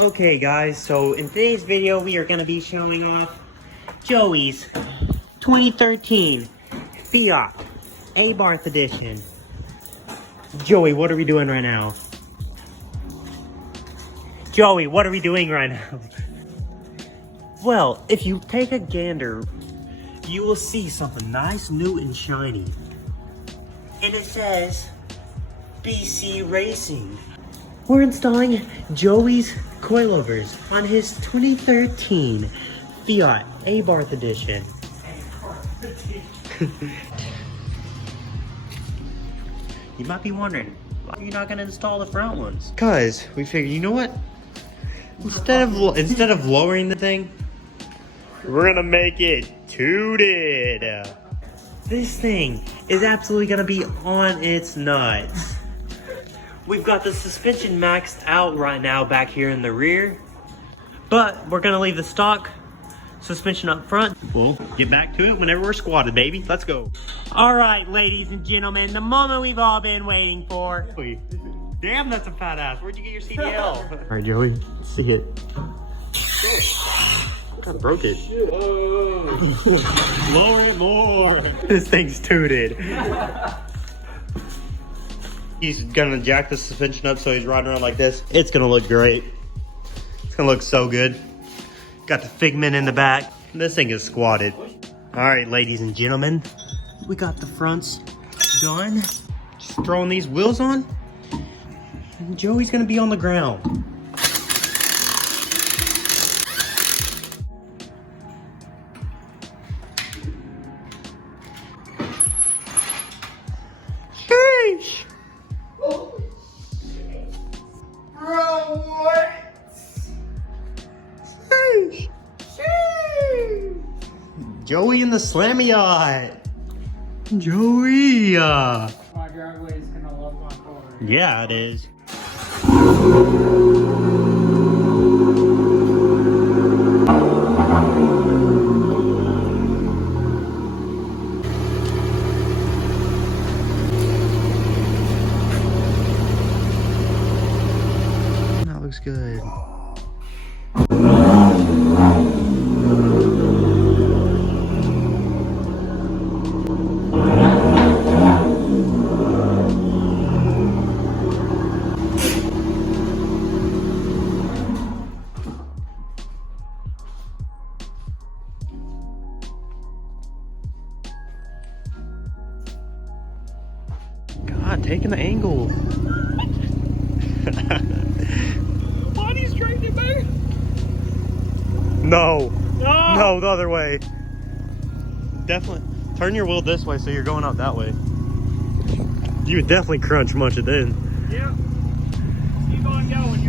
Okay guys, so in today's video we are going to be showing off Joey's 2013 Fiat Abarth edition. Joey, what are we doing right now? Joey, what are we doing right now? Well, if you take a gander, you will see something nice, new, and shiny. And it says BC Racing. We're installing Joey's coilovers on his 2013 Fiat Abarth edition. You might be wondering, why are you not going to install the front ones? Because we figured, you know what? Instead of lowering the thing, we're going to make it tooted. This thing is absolutely going to be on its nuts. We've got the suspension maxed out right now back here in the rear, but we're gonna leave the stock suspension up front. We'll get back to it whenever we're squatted, baby. Let's go. All right, ladies and gentlemen, the moment we've all been waiting for. Damn, that's a fat ass. Where'd you get your CDL? All right, Joey, let's see it. I broke it. Lower more. This thing's tooted. He's gonna jack the suspension up so he's riding around like this. It's gonna look great. It's gonna look so good. Got the figment in the back. This thing is squatted. All right, ladies and gentlemen, we got the fronts done. Just throwing these wheels on, and Joey's gonna be on the ground. Sheesh. Bro, what? Sheesh. Joey in the Slammy Yacht. Joey. My driveway is gonna love my car. Yeah, it is. That looks good. God, taking the angle. Body's straight it back. No. No, the other way. Definitely. Turn your wheel this way so you're going out that way. You would definitely crunch much of then. Yep. Keep on going.